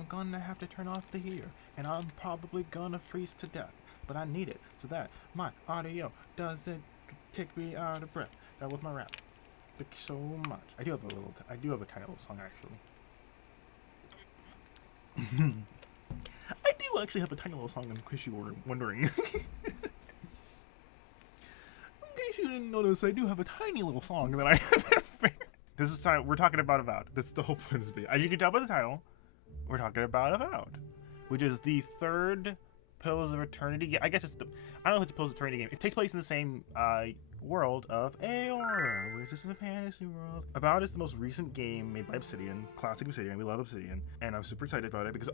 I'm gonna have to turn off the heater, and I'm probably gonna freeze to death. But I need it so that my audio doesn't take me out of breath. That was my rap. Thank you so much. I do have a tiny little song actually. I do actually have a tiny little song in case you were wondering. In case you didn't notice, I do have a tiny little song that I have. This is time we're talking about Avowed. That's the whole point of this video. As you can tell by the title, we're talking about Avowed, which is the third Pillars of Eternity game. I guess it's I don't know if it's a Pillars of Eternity game. It takes place in the same world of Aora, which is a fantasy world. Avowed is the most recent game made by Obsidian, classic Obsidian. We love Obsidian, and I'm super excited about it because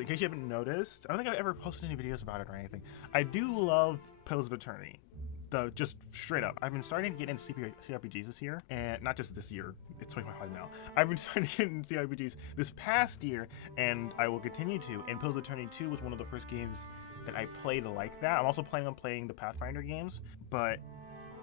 in case you haven't noticed, I don't think I've ever posted any videos about it or anything. I do love Pillars of Eternity. Just straight up, I've been starting to get into CRPGs this year, and not just this year, it's 2025 now. I've been starting to get into CRPGs this past year, and I will continue to, and Pillars of Eternity 2 was one of the first games that I played like that. I'm also planning on playing the Pathfinder games, but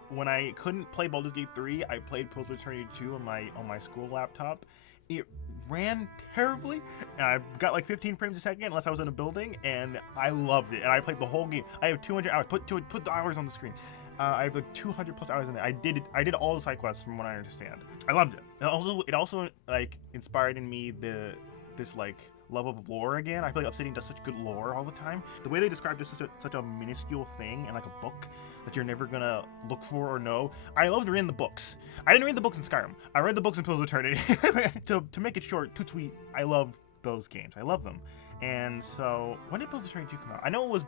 when I couldn't play Baldur's Gate 3, I played Pillars of Eternity 2 on my school laptop. It ran terribly, and I got like 15 frames a second unless I was in a building, and I loved it, and I played the whole game. I have 200 hours. Put the hours on the screen. I have like 200 plus hours in there. I did all the side quests from what I understand. I loved it. It also like inspired in me this like love of lore again. I feel like Obsidian does such good lore all the time. The way they described it is such a minuscule thing and like a book that you're never gonna look for or know. I loved reading the books. I didn't read the books in Skyrim. I read the books in Pillars of Eternity. to make it short, too sweet. I love those games. I love them. And so when did Pillars of Eternity 2 come out? I know it was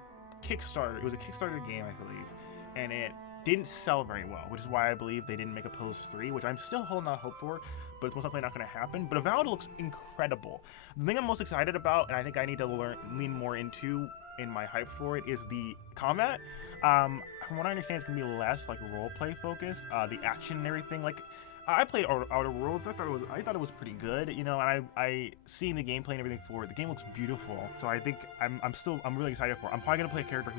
Kickstarter. It was a Kickstarter game, I believe, and it didn't sell very well, which is why I believe they didn't make a Pillars 3, which I'm still holding out hope for, but it's most likely not going to happen. But Avowed looks incredible. The thing I'm most excited about, and I think I need to lean more into in my hype for it, is the combat. From what I understand, it's going to be less like roleplay focused. The action and everything, like I played Outer Worlds. I thought it was pretty good, you know. And I seeing the gameplay and everything for it. The game looks beautiful, so I think I'm really excited for it. I'm probably gonna play a character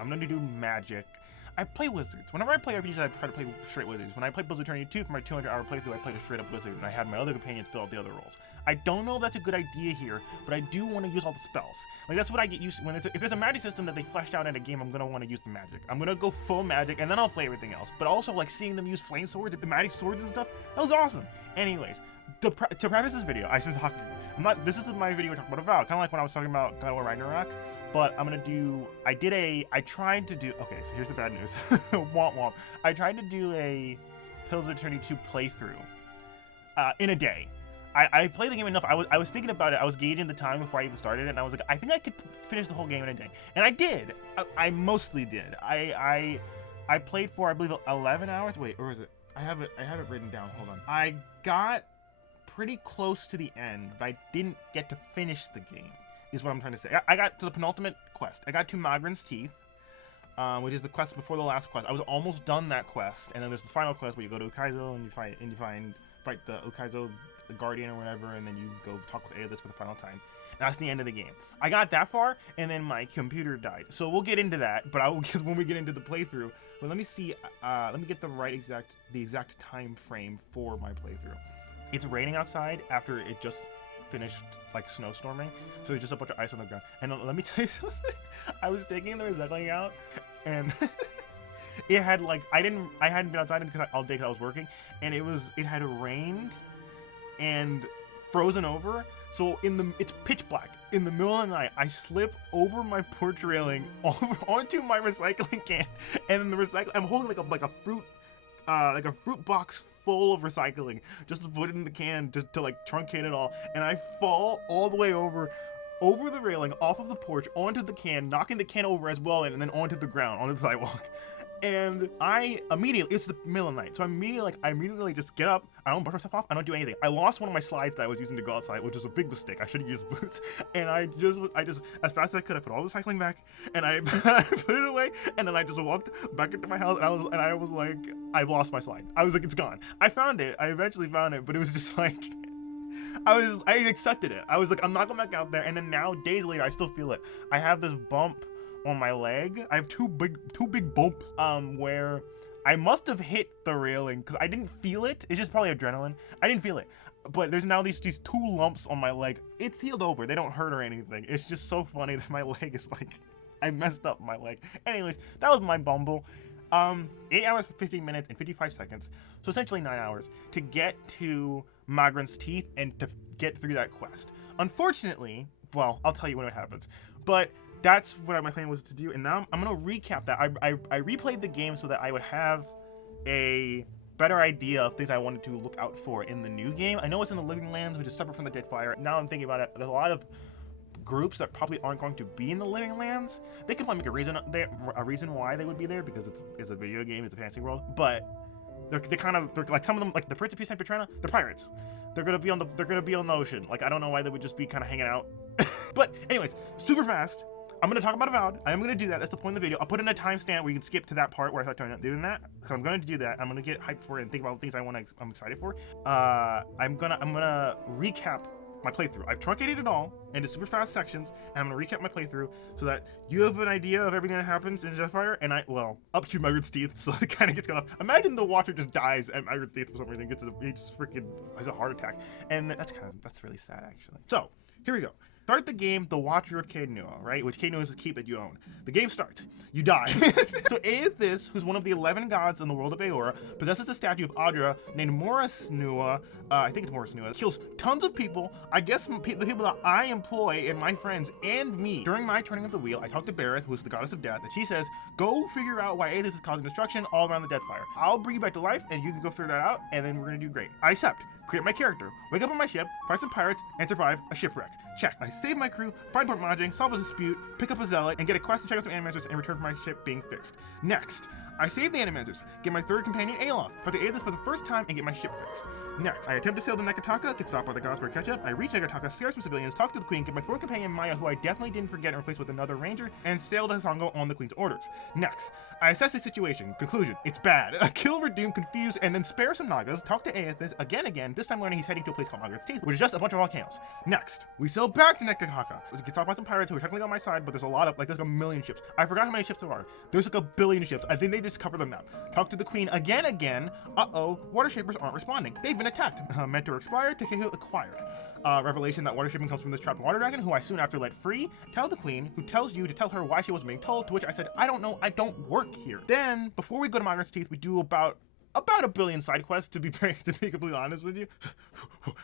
I'm gonna do magic. I play wizards. Whenever I play RPGs, I try to play straight wizards. When I played Pillars of Eternity 2 for my 200-hour playthrough, I played a straight-up wizard, and I had my other companions fill out the other roles. I don't know if that's a good idea here, but I do want to use all the spells. Like, that's what I get used to. If there's a magic system that they fleshed out in a game, I'm going to want to use the magic. I'm going to go full magic, and then I'll play everything else. But also, like, seeing them use flame swords, the magic swords and stuff, that was awesome. Anyways, to preface this video, this is my video talking about Avowed, kind of like when I was talking about God of War Ragnarok. But okay, so here's the bad news. Womp womp. I tried to do a Pillars of Eternity 2 playthrough in a day. I played the game enough. I was thinking about it. I was gauging the time before I even started it, and I was like, I think I could finish the whole game in a day. And I did. I mostly did. I played for, I believe, 11 hours. Wait, or is it? I have it written down. Hold on. I got pretty close to the end, but I didn't get to finish the game. Is what I'm trying to say. I got to the penultimate quest. I got to Magrin's Teeth, which is the quest before the last quest. I was almost done that quest, and then there's the final quest where you go to Ukaizo and you fight the Ukaizo, the Guardian or whatever, and then you go talk with Aeolus for the final time. That's the end of the game. I got that far, and then my computer died. So we'll get into that, but I will get when we get into the playthrough. But let me see. Let me get the exact time frame for my playthrough. It's raining outside after it just finished like snowstorming, so there's just a bunch of ice on the ground. And let me tell you something. I was taking the recycling out, and it had like I hadn't been outside all day because I was working, and it had rained and frozen over. So it's pitch black in the middle of the night. I slip over my porch railing onto my recycling can, and then I'm holding like a fruit box full of recycling just to put it in the can to like truncate it all, and I fall all the way over the railing off of the porch onto the can, knocking the can over as well, and then onto the ground, onto the sidewalk. And it's the middle of the night, so I immediately just get up. I don't brush myself off. I don't do anything. I lost one of my slides that I was using to go outside, which was a big mistake. I should have used boots. And I just, as fast as I could, I put all the cycling back, and I put it away, and then I just walked back into my house, and I was like, I've lost my slide. I was like, it's gone. I found it. I eventually found it, but it was just like, I accepted it. I was like, I'm not going back out there. And then now, days later, I still feel it. I have this bump on my leg. I have two big bumps where I must have hit the railing because I didn't feel it. It's just probably adrenaline. I didn't feel it. but there's now these 2 lumps on my leg. It's healed over. They don't hurt or anything. It's just so funny that my leg is like, I messed up my leg. Anyways, that was my Bumble. 8 hours, 15 minutes, and 55 seconds. So essentially 9 hours to get to Magran's Teeth and to get through that quest. Unfortunately, well, I'll tell you when it happens. But that's what my plan was to do. And now I'm going to recap that. I replayed the game so that I would have a better idea of things I wanted to look out for in the new game. I know it's in the Living Lands, which is separate from the Deadfire. Now I'm thinking about it. There's a lot of groups that probably aren't going to be in the Living Lands. They could probably make a reason why they would be there, because it's a video game, it's a fantasy world. But they're like, some of them, like the Prince of Peace and Patrana, they're pirates. They're gonna be on the ocean. Like, I don't know why they would just be kind of hanging out. But anyways, super fast. I'm going to talk about Avowed. I am going to do that. That's the point of the video. I'll put in a timestamp where you can skip to that part where I start doing that. So I'm going to do that. I'm going to get hyped for it and think about things I'm excited for. I'm gonna recap my playthrough. I've truncated it all into super fast sections, and I'm going to recap my playthrough so that you have an idea of everything that happens in Deathfire, and up to Magran's Teeth, so it kind of gets cut off. Imagine the watcher just dies at Magran's Teeth for some reason. He just freaking has a heart attack. And that's really sad, actually. So, here we go. Start the game, the Watcher of Caed Nua, right? Which Caed Nua is the keep that you own. The game starts. You die. So Aethys, who's one of the 11 gods in the world of Aora, possesses a statue of Audra named Morris Nua. I think it's Morris Nua. Kills tons of people. I guess the people that I employ and my friends and me. During my turning of the wheel, I talked to Bareth, who's the goddess of death, and she says, go figure out why Aethys is causing destruction all around the Deadfire. I'll bring you back to life, and you can go figure that out, and then we're gonna do great. I accept. Create my character, wake up on my ship, fight some pirates, and survive a shipwreck. Check. I save my crew, find Port Majing, solve a dispute, pick up a zealot, and get a quest to check out some animancers and return for my ship being fixed. Next, I save the animancers, get my 3rd companion Aloth, talk to Aethys for the first time, and get my ship fixed. Next, I attempt to sail to Nekataka, get stopped by the gods for a catch-up. I reach Nekataka, scare some civilians, talk to the queen, get my 4th companion Maya, who I definitely didn't forget, and replace with another ranger, and sail to Hasongo on the queen's orders. Next, I assess the situation. Conclusion, it's bad. I kill, redeem, confuse, and then spare some Nagas, talk to Aethys again, this time learning he's heading to a place called Magran's Teeth, which is just a bunch of volcanoes. Next, we sail back to Nekataka. It gets off by some pirates who are technically on my side, but there's a lot of, there's like a million ships. I forgot how many ships there are. There's like a billion ships. I think they just cover them now. Talk to the queen again. Uh-oh, water shapers aren't responding. They've been attacked. Mentor expired, Tekehu acquired. Revelation that water shipping comes from this trapped water dragon, who I soon after let free. Tell the queen, who tells you to tell her why she wasn't being told, to which I said, I don't know, I don't work here. Then, before we go to Magran's Teeth, we do about a billion side quests, to be completely honest with you.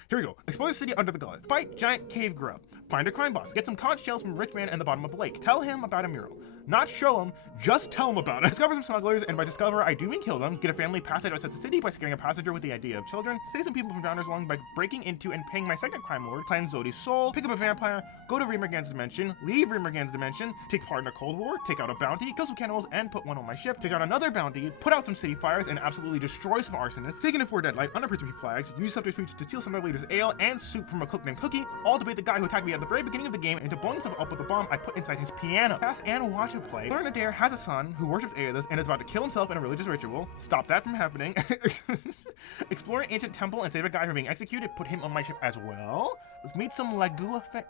Here we go. Explore the city under the gullet. Fight giant cave grub. Find a crime boss. Get some conch shells from a rich man in the bottom of the lake. Tell him about a mural. Not show him, just tell him about it. Discover some smugglers, and by discover, I do mean kill them. Get a family passage outside the city by scaring a passenger with the idea of children. Save some people from drowners along by breaking into and paying my second crime lord. Cleanse Zodi's soul. Pick up a vampire. Go to Remergan's dimension. Leave Remergan's dimension. Take part in a cold war. Take out a bounty. Kill some cannibals and put one on my ship. Take out another bounty. Put out some city fires and absolutely destroy some arsonists. Take in a 4 deadlight under Prince flags. Use subterfuge to steal some of the leader's ale and soup from a cook named Cookie. All to bait the guy who attacked me at the very beginning of the game into blowing himself up with a bomb I put inside his piano. Pass and watch him play. Learn Adair has a son who worships Aethys and is about to kill himself in a religious ritual. Stop that from happening. Explore an ancient temple and save a guy from being executed. Put him on my ship as well. Let's meet some Lagufeth.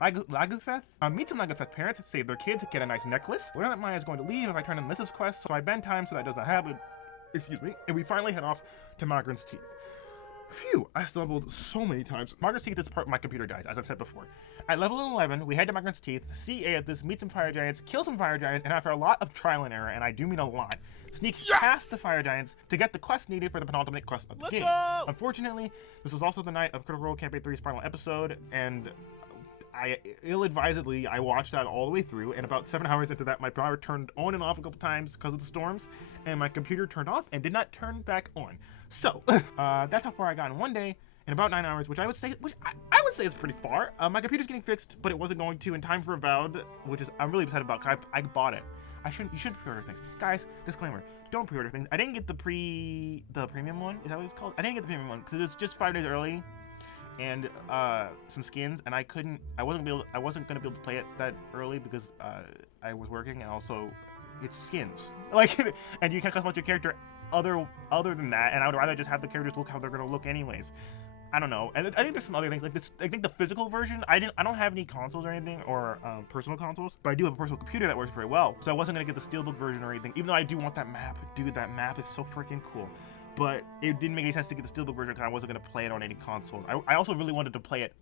Meet some Lagufeth parents, save their kids, get a nice necklace. Learn that Maya is going to leave if I turn in Mrs. quest, so I bend time so that doesn't happen. Excuse me. And we finally head off to Magran's Teeth. Phew, I stumbled so many times. Magran's Teeth is the part my computer dies, as I've said before. At level 11, we head to Magran's Teeth, see Aethys, meet some fire giants, kill some fire giants, and after a lot of trial and error, and I do mean a lot, sneak past the fire giants to get the quest needed for the penultimate quest of the game. Go! Unfortunately, this was also the night of Critical Role Campaign 3's final episode, and ill-advisedly, I watched that all the way through, and about 7 hours into that, my power turned on and off a couple times because of the storms, and my computer turned off and did not turn back on. So, that's how far I got in one day, in about 9 hours, which I would say is pretty far. My computer's getting fixed, but it wasn't going to in time for Avowed, which is I'm really upset about, because I bought it. You shouldn't pre-order things. Guys, disclaimer, don't pre-order things. I didn't get the premium one, is that what it's called? I didn't get the premium one, because it's just 5 days early, and some skins, and I wasn't gonna be able to play it that early because I was working, and also it's skins. And you can't customize your character other than that, and I would rather just have the characters look how they're gonna look anyways. I don't know, and I think there's some other things like this. I think the physical version, I don't have any consoles or anything, or personal consoles, but I do have a personal computer that works very well, so I wasn't gonna get the Steelbook version or anything, even though I do want that map. Dude, that map is so freaking cool. but it didn't make any sense to get the Steelbook version because I wasn't going to play it on any consoles. I also really wanted to play it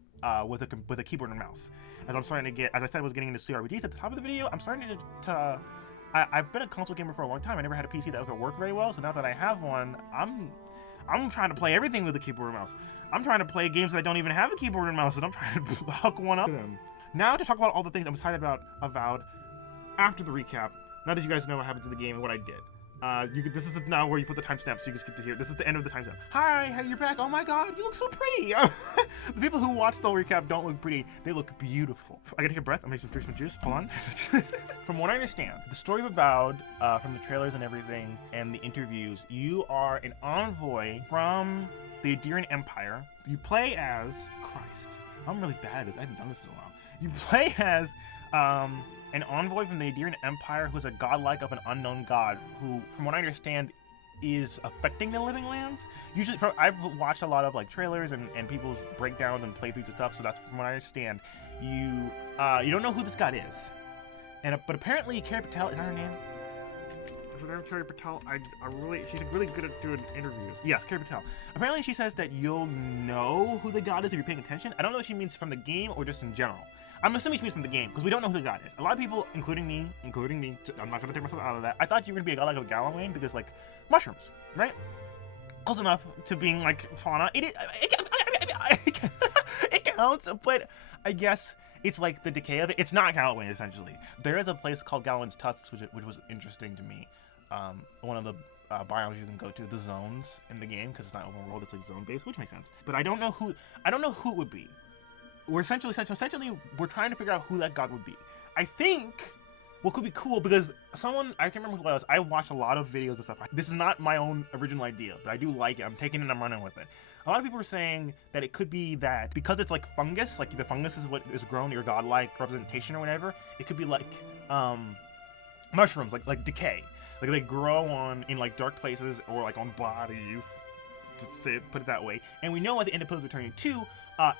with a keyboard and mouse. As I'm starting to get, as I said, I was getting into CRPGs at the top of the video. I'm starting to I've been a console gamer for a long time. I never had a PC that could work very well, so now that I have one, I'm trying to play everything with a keyboard and mouse. I'm trying to play games that don't even have a keyboard and mouse, and I'm trying to hook one up to them. Now to talk about all the things I'm excited about Avowed after the recap. Now that you guys know what happened to the game and what I did. This is now where you put the timestamp, so you can skip to here. This is the end of the timestamp. Hi, hey, you're back. Oh my god, you look so pretty. The people who watch the recap don't look pretty. They look beautiful. I gotta take a breath. I'm gonna drink some juice. Hold on. From what I understand, the story of Avowed, from the trailers and everything, and the interviews, you are an envoy from the Adirian Empire. You play as Christ. I'm really bad at this. I haven't done this in a while. You play as an envoy from the Adirian Empire who's a godlike of an unknown god who, from what I understand, is affecting the living lands. Usually, I've watched a lot of like trailers and people's breakdowns and playthroughs and stuff, so that's from what I understand. You don't know who this god is, but apparently Carrie Patel, is that her name? Carrie Patel, she's really good at doing interviews. Yes, Carrie Patel. Apparently she says that you'll know who the god is if you're paying attention. I don't know if she means from the game or just in general. I'm assuming she means from the game, because we don't know who the god is. A lot of people, including me, I'm not going to take myself out of that, I thought you were going to be a god like a Gallowayne, because, like, mushrooms, right? Close enough to being, like, fauna. It counts, but I guess it's, like, the decay of it. It's not Gallowayne, essentially. There is a place called Gallowayne's Tusks, which was interesting to me. One of the biomes you can go to, the zones in the game, because it's not open world, it's, like, zone-based, which makes sense. But I don't know who it would be. We're essentially we're trying to figure out who that god would be. I think what could be cool, because I can't remember who it was. I watched a lot of videos and stuff. This is not my own original idea, but I do like it. I'm taking it and I'm running with it. A lot of people are saying that it could be that because it's like fungus, like the fungus is what is grown your godlike representation or whatever. It could be like mushrooms, like decay, like they grow in like dark places or like on bodies, to put it that way. And we know at the end of Pillars of Eternity 2.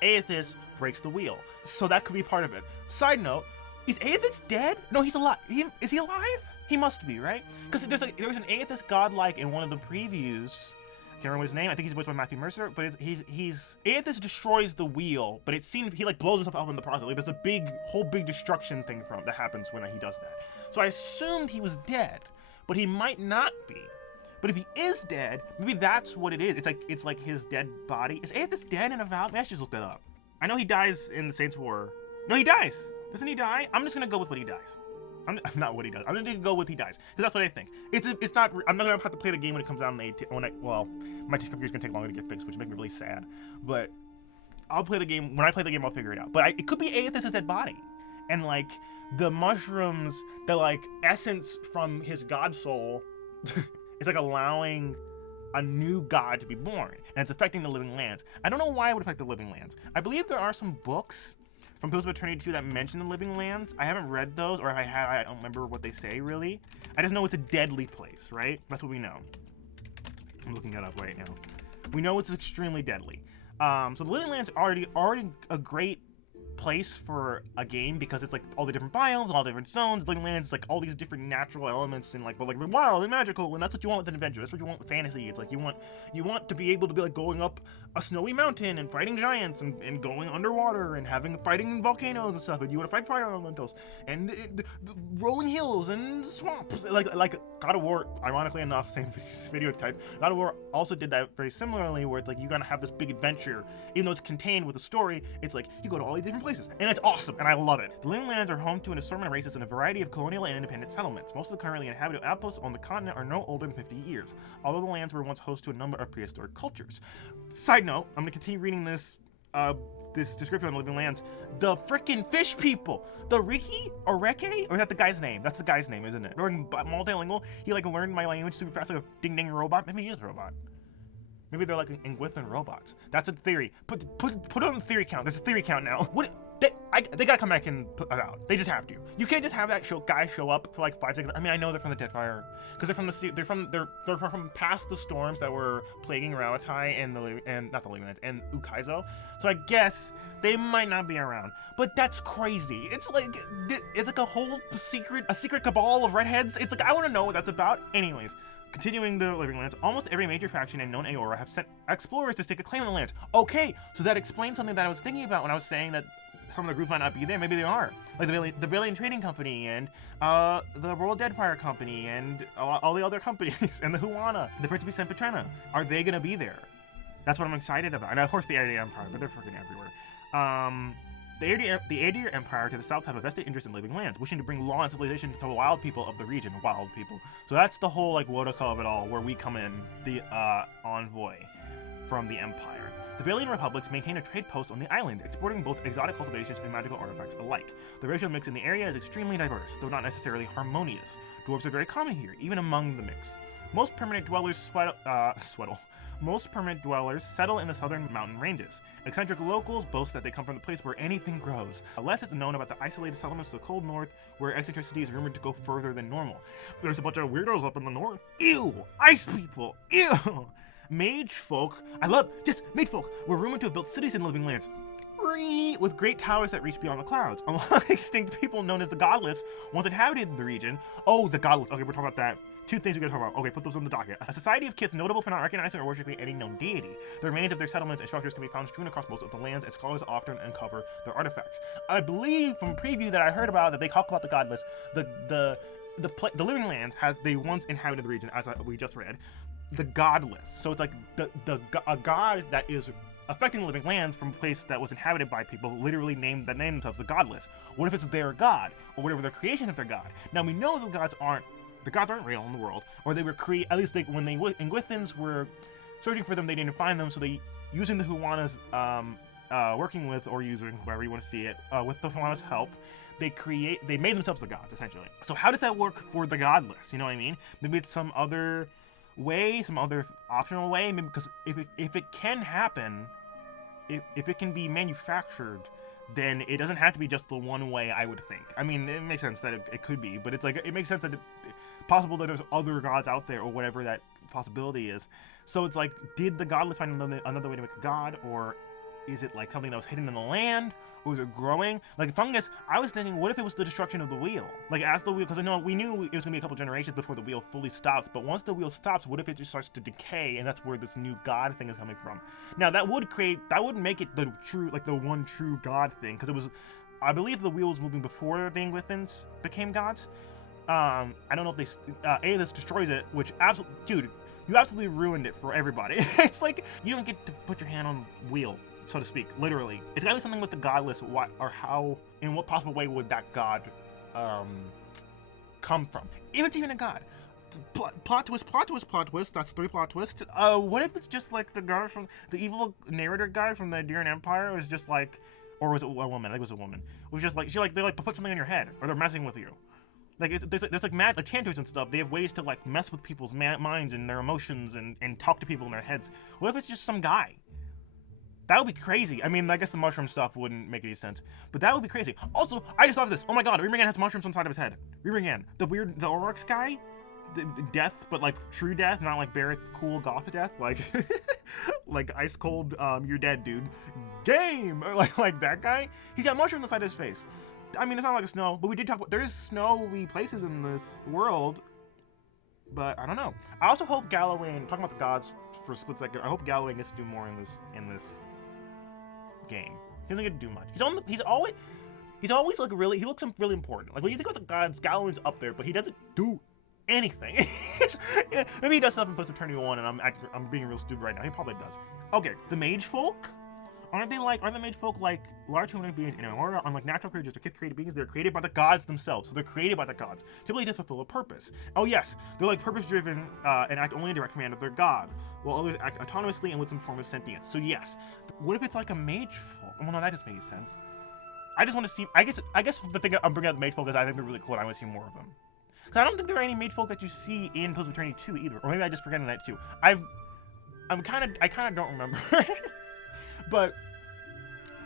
Aethys breaks the wheel, so that could be part of it. Side note, is Aethys dead? No, he's alive. Is he alive? He must be, right? Because there's an Aethys godlike in one of the previews. I can't remember his name. I think he's voiced by Matthew Mercer, but he's Aethys destroys the wheel, but it seems he like blows himself up in the process. Like there's a whole big destruction thing that happens when he does that. So I assumed he was dead, but he might not be. But if he is dead, maybe that's what it is. It's like his dead body. Is Aethys dead in Avowed? Maybe I should just look that up. I know he dies in the Saints War. No, he dies. Doesn't he die? I'm just gonna go with what he dies. I'm not what he does. I'm just gonna go with he dies because that's what I think. It's not. I'm not gonna have to play the game when it comes out on the 18th. Well, my computer's gonna take longer to get fixed, which makes me really sad. But I'll play the game. When I play the game, I'll figure it out. But it could be Aethys' dead body, and like the mushrooms, the like essence from his god soul. It's like allowing a new god to be born, and it's affecting the living lands. I don't know why it would affect the living lands. I believe there are some books from Pillars of Eternity 2 that mention the living lands. I haven't read those, or if I have, I don't remember what they say, really. I just know it's a deadly place, right? That's what we know. I'm looking that up right now. We know it's extremely deadly. So the living lands are already a great place for a game because it's like all the different biomes, all the different zones, living lands, it's like all these different natural elements and like, but like wild and magical, and that's what you want with an adventure. That's what you want with fantasy. It's like you want to be able to be like going up a snowy mountain and fighting giants and going underwater and fighting volcanoes and stuff, and you want to fight fire elementals and rolling hills and swamps like God of War. Ironically enough, same video type. God of War also did that very similarly, where it's like you're gonna have this big adventure, even though it's contained with a story. It's like you go to all these different places, and it's awesome, and I love it. The living lands are home to an assortment of races and a variety of colonial and independent settlements. Most of the currently inhabited outposts on the continent are no older than 50 years, although the lands were once host to a number of prehistoric cultures. Side note, I'm gonna continue reading this description on the living lands. The frickin' fish people, the Riki or Reke, or is that the guy's name? That's the guy's name, isn't it? Multilingual. He like learned my language super fast, like a ding ding robot. Maybe he is a robot. Maybe they're like Ingwithan robots. That's a theory. Put it on the theory count. There's a theory count now. What? They gotta come back and put it out. They just have to. You can't just have that guy show up for like 5 seconds. I mean, I know they're from the Deadfire, because they're from past the storms that were plaguing Rauatai and not the Living Lands and Ukaizo. So I guess they might not be around. But that's crazy. It's like a whole secret cabal of redheads. It's like I want to know what that's about. Anyways, Continuing the Living Lands, almost every major faction in known Aora have sent explorers to stake a claim on the lands. Okay, so that explains something that I was thinking about when I was saying that some of the groups might not be there. Maybe they are. Like the Billion Trading Company and the Royal Deadfire Company and all the other companies and the Huana, the Prince of San Petrina. Are they gonna be there? That's what I'm excited about. And of course the Aedir Empire, but they're freaking everywhere. The Aedir Empire to the south have a vested interest in living lands, wishing to bring law and civilization to the wild people of the region. Wild people. So that's the whole like Wodaka of it all, where we come in, the envoy from the Empire. The Valiant Republics maintain a trade post on the island, exporting both exotic cultivations and magical artifacts alike. The racial mix in the area is extremely diverse, though not necessarily harmonious. Dwarves are very common here, even among the mix. Most permanent dwellers settle in the southern mountain ranges. Eccentric locals boast that they come from the place where anything grows. Less is known about the isolated settlements to the cold north, where eccentricity is rumored to go further than normal. There's a bunch of weirdos up in the north. Ew! Ice people! Ew! Mage folk, mage folk were rumored to have built cities in the living lands, with great towers that reach beyond the clouds. Unlike extinct people known as the Godless, once inhabited the region. Oh, the Godless. Okay, we're talking about that. Two things we're going to talk about. Okay, put those on the docket. A society of kith notable for not recognizing or worshiping any known deity. The remains of their settlements and structures can be found strewn across most of the lands, and scholars often uncover their artifacts. I believe from a preview that I heard about that they talk about the Godless, the living lands they once inhabited the region, as we just read. The Godless. So it's like a god that is affecting the living lands from a place that was inhabited by people who literally named themselves the Godless. What if it's their god, or whatever their creation of their god? Now we know the gods aren't real in the world, or they were at least when the Ingwithans were searching for them, they didn't find them, so they, using the Huanas, working with, or using, however you want to see it, with the Huanas' help, they made themselves the gods, essentially. So how does that work for the Godless? You know what I mean? Maybe it's some other way, some other optional way, maybe, because if it can happen, if it can be manufactured, then it doesn't have to be just the one way, I would think. I mean, it makes sense that it could be, but it's like, it makes sense that it's possible that there's other gods out there, or whatever that possibility is. So it's like, did the Godless find another way to make a god, or is it like something that was hidden in the land, or is it growing? Like fungus, I was thinking, what if it was the destruction of the wheel? Like as the wheel, because I know we knew it was gonna be a couple generations before the wheel fully stops, but once the wheel stops, what if it just starts to decay, and that's where this new god thing is coming from? Now that would make it the true, like the one true god thing, because it was, I believe the wheel was moving before the Ingwithans became gods. I don't know if they, this destroys it, which absolutely, dude, you absolutely ruined it for everybody. It's like, you don't get to put your hand on the wheel, so to speak, literally. It's gotta be something with the Godless, in what possible way would that god come from? If it's even a god. Plot twist, that's 3 plot twists. What if it's just like the guy from, the evil narrator guy from the Aedirn Empire was just like, or was it a woman? I think it was a woman. It was just like, they like put something in your head, or they're messing with you. Like, there's like mad enchanters and stuff. They have ways to like mess with people's minds and their emotions and talk to people in their heads. What if it's just some guy? That would be crazy. I mean, I guess the mushroom stuff wouldn't make any sense, but that would be crazy. Also, I just thought of this. Oh my god, Reemrigan has mushrooms on the side of his head. Reemrigan, the Aurochs guy, the death, but like true death, not like Bareth cool goth death, like like ice cold, you're dead, dude. Game, or like that guy. He's got mushrooms on the side of his face. I mean, it's not like a snow, but we did talk about, there's snowy places in this world, but I don't know. I also hope Galloway, talking about the gods for a split second, I hope Galloway gets to do more in this game. He doesn't get to do much. He's always like really, he looks really important. Like when you think about the gods, Galloway's up there, but he doesn't do anything. Maybe he does stuff in Post Eternity 1, and I'm being real stupid right now. He probably does. Okay, the mage folk? Aren't the mage folk like large human beings in Aurora, unlike natural creatures or kith-created beings? They're created by the gods themselves. So they're created by the gods, typically to fulfill a purpose. Oh yes, they're like purpose-driven and act only in direct command of their god, while others act autonomously and with some form of sentience. So yes, what if it's like a mage folk? Well, no, that just makes sense. I just want to see. I guess the thing I'm bringing up the mage folk is I think they're really cool. And I want to see more of them. Because I don't think there are any mage folk that you see in Post Eternity 2 either, or maybe I just forgetting that too. I kind of don't remember, but.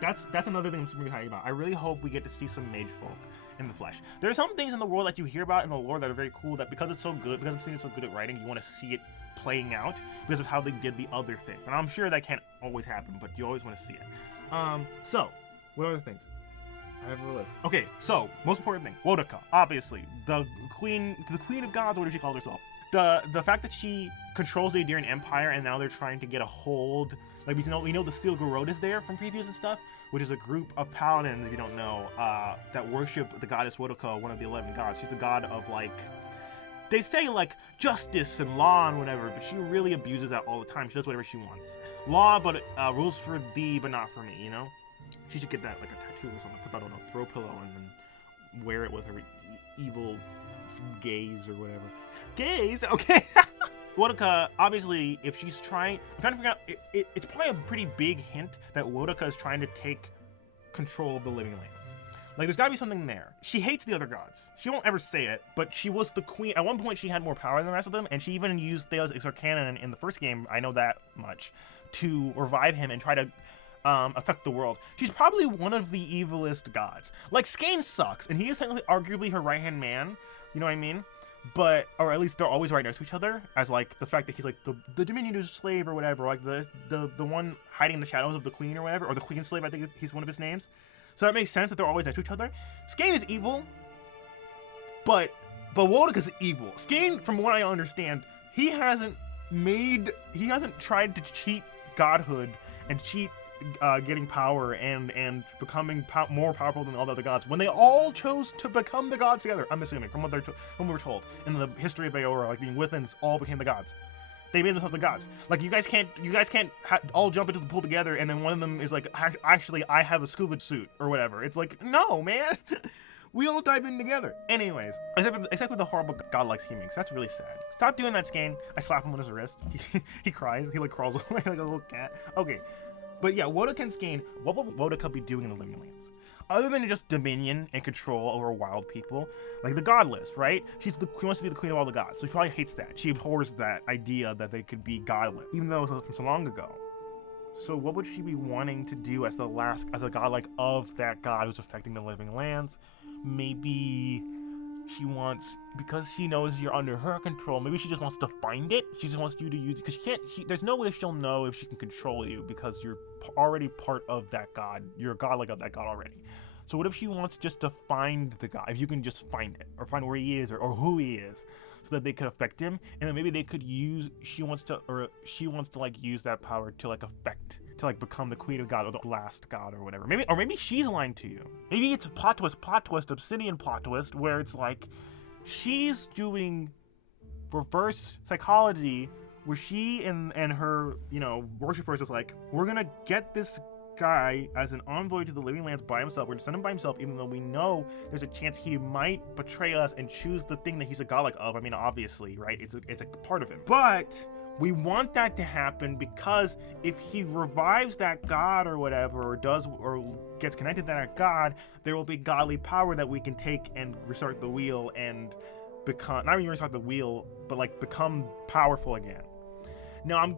That's another thing I'm super happy about. I really hope we get to see some mage folk in the flesh. There are some things in the world that you hear about in the lore that are very cool, that because it's so good, because I'm seeing it so good at writing, you want to see it playing out because of how they did the other things. And I'm sure that can't always happen, but you always want to see it. So, what other things? I have a list. Okay, so, most important thing, Wodaka, obviously. The queen of gods, what does she call herself? the fact that she controls the Adirian Empire and now they're trying to get a hold. Like we know the Steel Garrote is there from previews and stuff, which is a group of paladins, if you don't know, that worship the goddess Wodoka, one of the 11 gods. She's the god of, like, they say, like, justice and law and whatever, but she really abuses that all the time. She does whatever she wants. Law, but rules for thee, but not for me, you know? She should get that, like, a tattoo or something, put that on a throw pillow and then wear it with her evil gaze or whatever. Gaze? Okay. Wodoka, obviously, if she's trying... I'm trying to figure out... It's probably a pretty big hint that Wodoka is trying to take control of the Living Lands. Like, there's gotta be something there. She hates the other gods. She won't ever say it, but she was the queen. At one point, she had more power than the rest of them, and she even used Theos Exarcanon in the first game, I know that much, to revive him and try to affect the world. She's probably one of the evilest gods. Like, Skane sucks, and he is technically arguably her right-hand man. You know what I mean? But, or at least they're always right next to each other, as, like, the fact that he's, like, the diminutive slave or whatever, like, the one hiding in the shadows of the queen or whatever, or the queen slave, I think he's one of his names. So that makes sense that they're always next to each other. Skane is evil, but Wodoka's evil. Skane, from what I understand, he hasn't tried to cheat godhood and cheat getting power and becoming more powerful than all the other gods when they all chose to become the gods together. I'm assuming from what we were told in the history of Aora, like the Withens all became the gods. They made themselves the gods. Like, you guys can't all jump into the pool together and then one of them is like, actually I have a scuba suit or whatever. It's like, no, man. We all dive in together. Anyways, except for the horrible godlike he makes. That's really sad. Stop doing that, Skane. I slap him on his wrist. He cries. He like crawls away like a little cat. Okay. But yeah, Wodoka and Skane, what will Wodoka be doing in the Living Lands? Other than just dominion and control over wild people, like the godless, right? She wants to be the queen of all the gods, so she probably hates that. She abhors that idea that they could be godless, even though it was from so long ago. So what would she be wanting to do as a godlike of that god who's affecting the Living Lands? Maybe she wants, because she knows you're under her control, maybe she just wants to find it. She just wants you to use it, because there's no way she'll know if she can control you, because you're already part of that god. You're a godlike of that god already. So what if she wants just to find the god, if you can just find it, or find where he is, or who he is, so that they could affect him, and then maybe they could she wants to like use that power to like affect, to like become the queen of god, or the last god, or whatever. Maybe she's lying to you. Maybe it's a plot twist, obsidian plot twist, where it's like, she's doing reverse psychology, where she and her, you know, worshippers is like, we're gonna get this guy as an envoy to the Living Lands by himself. We're gonna send him by himself, even though we know there's a chance he might betray us and choose the thing that he's a godlike of. I mean, obviously, right? It's a part of him. But we want that to happen because if he revives that god or whatever, or gets connected to that god, there will be godly power that we can take and restart the wheel and become, not even restart the wheel, but like become powerful again. Now I'm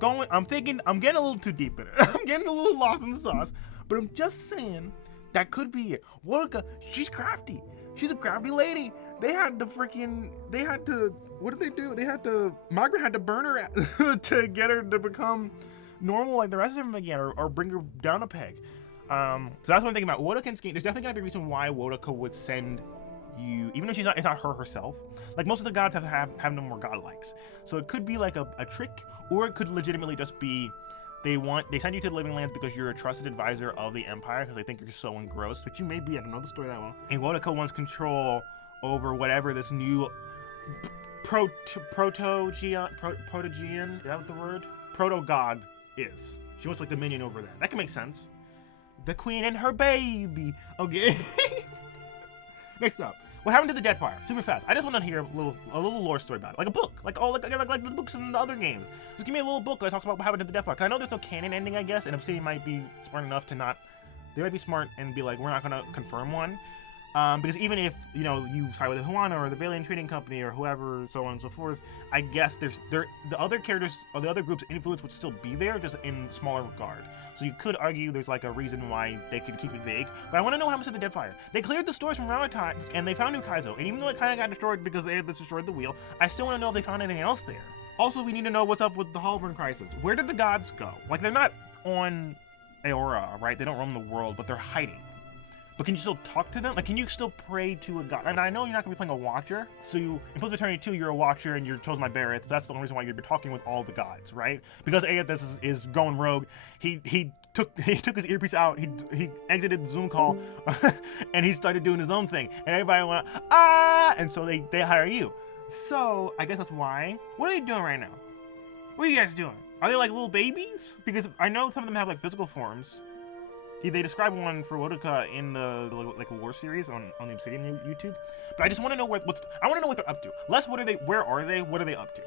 getting a little too deep in it. I'm getting a little lost in the sauce, but I'm just saying that could be it. Wodoka, she's crafty. She's a crafty lady. What did they do? Margaret had to burn her to get her to become normal like the rest of them again, or bring her down a peg. So that's what I'm thinking about. Wodoka and Skane, there's definitely gotta be a reason why Wodoka would send you, even though it's not her herself. Like, most of the gods have no more godlikes. So it could be like a trick, or it could legitimately just be they send you to the Living Lands because you're a trusted advisor of the Empire, because they think you're so engrossed, which you may be. I don't know the story that well. And Wodoka wants control over whatever this new proto-geon, is that the word? Proto-god is. She wants like dominion over that. That can make sense. The queen and her baby. Okay. Next up, what happened to the Deadfire? Super fast. I just want to hear a little lore story about it, like a book, like the books in the other games. Just give me a little book that talks about what happened to the Deadfire. Cause I know there's no canon ending, I guess, and Obsidian might be smart enough to not. They might be smart and be like, we're not gonna confirm one. Because even if, you know, you side with the Huana or the Valiant Trading Company or whoever, so on and so forth, I guess the other characters or the other group's influence would still be there, just in smaller regard. So you could argue there's like a reason why they could keep it vague. But I want to know how much of the Deadfire. They cleared the stores from Ramatai and they found New Kaizo. And even though it kind of got destroyed because they had destroyed the wheel, I still want to know if they found anything else there. Also, we need to know what's up with the Hallburn Crisis. Where did the gods go? Like, they're not on Aora, right? They don't roam the world, but they're hiding. but can you still talk to them? Like, can you still pray to a god? And I know you're not gonna be playing a watcher, so in Pillars of Eternity 2, you're a watcher and you're chosen by Barrett, so that's the only reason why you're talking with all the gods, right? Because Aethys is going rogue. He took his earpiece out, he exited the Zoom call, and he started doing his own thing, and everybody went, ah, and so they hire you. So I guess that's why. What are you doing right now? What are you guys doing? Are they like little babies? Because I know some of them have like physical forms. They describe one for Wodoka in the like lore series on the Obsidian YouTube. But I just want to know I want to know what they're up to. Less, what are they? Where are they? What are they up to?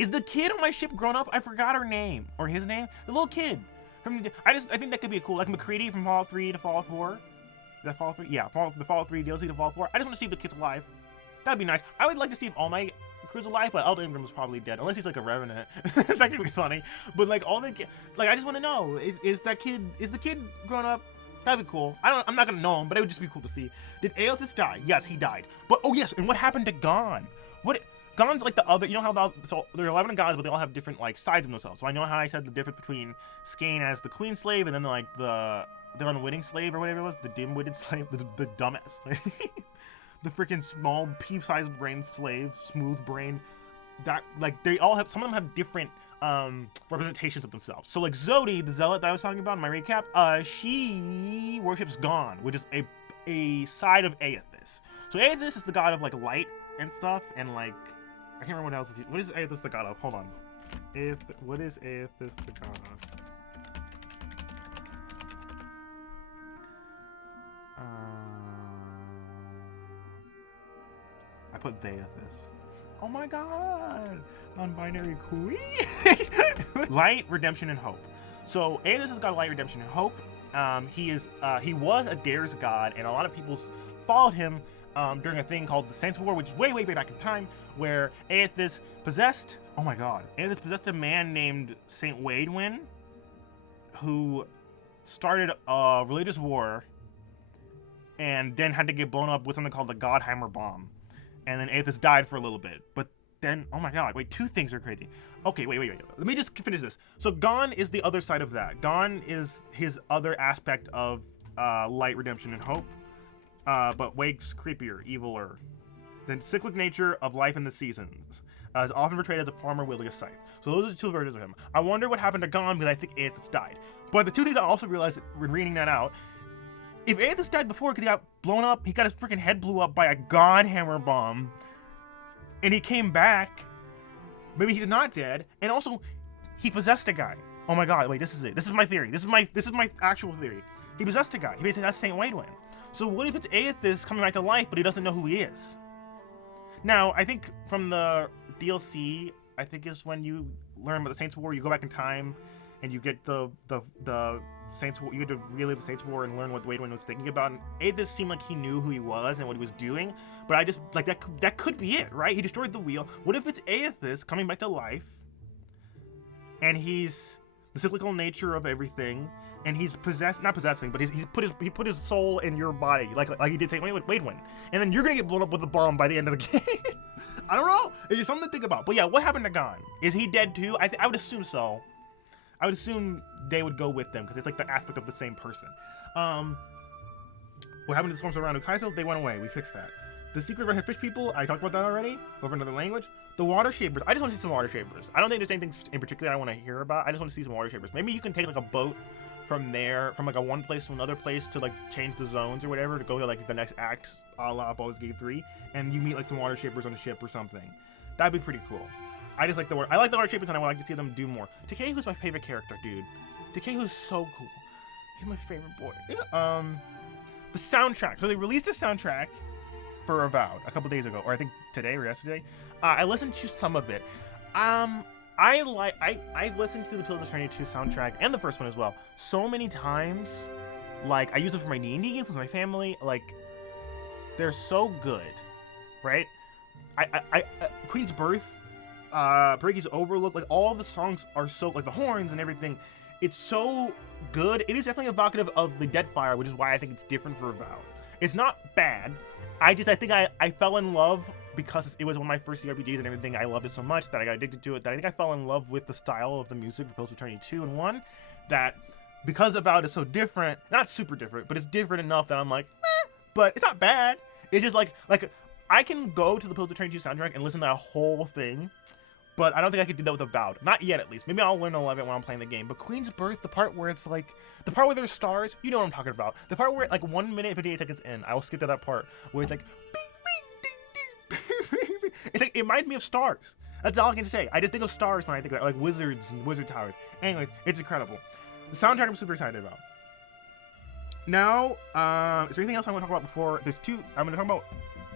Is the kid on my ship grown up? I forgot her name or his name. The little kid. I think that could be cool. Like McCready from Fallout 3 to Fallout 4. Is that Fallout 3? Yeah, the Fallout 3 DLC to Fallout 4. I just want to see if the kid's alive. That'd be nice. I would like to see if all my crew's alive, but Elder Ingram's probably dead, unless he's like a revenant. That could be funny. But like I just want to know, is the kid grown up? That'd be cool. I'm not gonna know him, but it would just be cool to see. Did Aethys die? Yes, he died. But oh yes, and what happened to Gon? Gon's like the other, you know how so there are 11 gods, but they all have different like sides of themselves. So I know how I said the difference between Skane as the queen slave and then like the unwitting slave or whatever it was, the dim-witted slave, the dumbass slave. The freaking small pea-sized brain slave, smooth brain, that like they all have, some of them have different representations of themselves. So like Zodi, the zealot that I was talking about in my recap, she worships Gon, which is a side of Aethys. So Aethys is the god of like light and stuff, and like I can't remember what else is. What is Aethys the god of? Hold on. What is Aethys the god of? I put Theathys. Oh my god! Non-binary queen! Light, redemption, and hope. So Aethys has got light, redemption, and hope. He was a dares god, and a lot of people followed him during a thing called the Saints War, which is way back in time, where Aethys possessed, oh my god, Aethys possessed a man named Saint Waidwin, who started a religious war, and then had to get blown up with something called the Godheimer bomb. And then Aethys died for a little bit. But then, oh my god, wait, two things are crazy. Okay, wait. Let me just finish this. So Gon is the other side of that. Gon is his other aspect of light, redemption, and hope. But Wake's creepier, eviler. The cyclic nature of life in the seasons is often portrayed as a farmer wielding a scythe. So those are the two versions of him. I wonder what happened to Gon, because I think Aethys died. But the two things I also realized when reading that out, if Aethys died before because he got blown up, he got his freaking head blew up by a Godhammer bomb, and he came back, maybe he's not dead, and also, he possessed a guy. Oh my god, wait, this is it. This is my theory. This is my actual theory. He possessed a guy. He possessed Saint Waidwin. So what if it's Aethys coming back to life, but he doesn't know who he is? Now, I think from the DLC, I think is when you learn about the Saints War, you go back in time, and you get the Saints War, you get to relive the Saints War and learn what Waidwin was thinking about. And Aethys seemed like he knew who he was and what he was doing, but I just, like, that could be it, right? He destroyed the wheel. What if it's Aethys coming back to life, and he's the cyclical nature of everything, and he's not possessing, but he put his soul in your body, like he did Saint Waidwin, and then you're gonna get blown up with a bomb by the end of the game. I don't know. It's just something to think about. But yeah, what happened to Gon? Is he dead too? I would assume so. I would assume they would go with them because it's like the aspect of the same person. What happened to the storms around Ukaiso? They went away. We fixed that. The secret red fish people, I talked about that already. Over another language. The water shapers. I just want to see some water shapers. I don't think there's anything in particular I want to hear about. I just want to see some water shapers. Maybe you can take like a boat from there, from like a one place to another place to like change the zones or whatever to go to like the next act, a la Baldur's Gate 3, and you meet like some water shapers on the ship or something. That'd be pretty cool. I just like the I like the water shapers, and I would like to see them do more. Takehu's my favorite character, dude. Takehu's so cool. He's my favorite boy. Yeah. The soundtrack. So they released a soundtrack for Avowed a couple days ago, or I think today or yesterday. I listened to some of it. I listened to the Pillars of Eternity 2 soundtrack and the first one as well so many times. Like I use them for my D&D games with my family. Like they're so good, right? Queen's Birth, Paraki's Overlook, like all the songs are so, like the horns and everything. It's so good. It is definitely evocative of the Deadfire, which is why I think it's different for Avowed. It's not bad. I think I fell in love because it was one of my first CRPGs and everything. I loved it so much that I got addicted to it, that I think I fell in love with the style of the music for Pillars of Eternity 2 and 1, that because Avowed is so different, not super different, but it's different enough that I'm like, but it's not bad. It's just like I can go to the Pillars of Eternity 2 soundtrack and listen to that whole thing, but I don't think I could do that with Avowed. Not yet, at least. Maybe I'll learn to love it when I'm playing the game. But Queen's Birth, the part where it's like, the part where there's stars, you know what I'm talking about. The part where like 1 minute and 58 seconds in, I will skip to that part where it's like, bing, bing, ding, ding. It's like, it reminds me of stars. That's all I can say. I just think of stars when I think of like wizards and wizard towers. Anyways, it's incredible. The soundtrack I'm super excited about. Now, is there anything else I want to talk about before? There's two. I'm going to talk about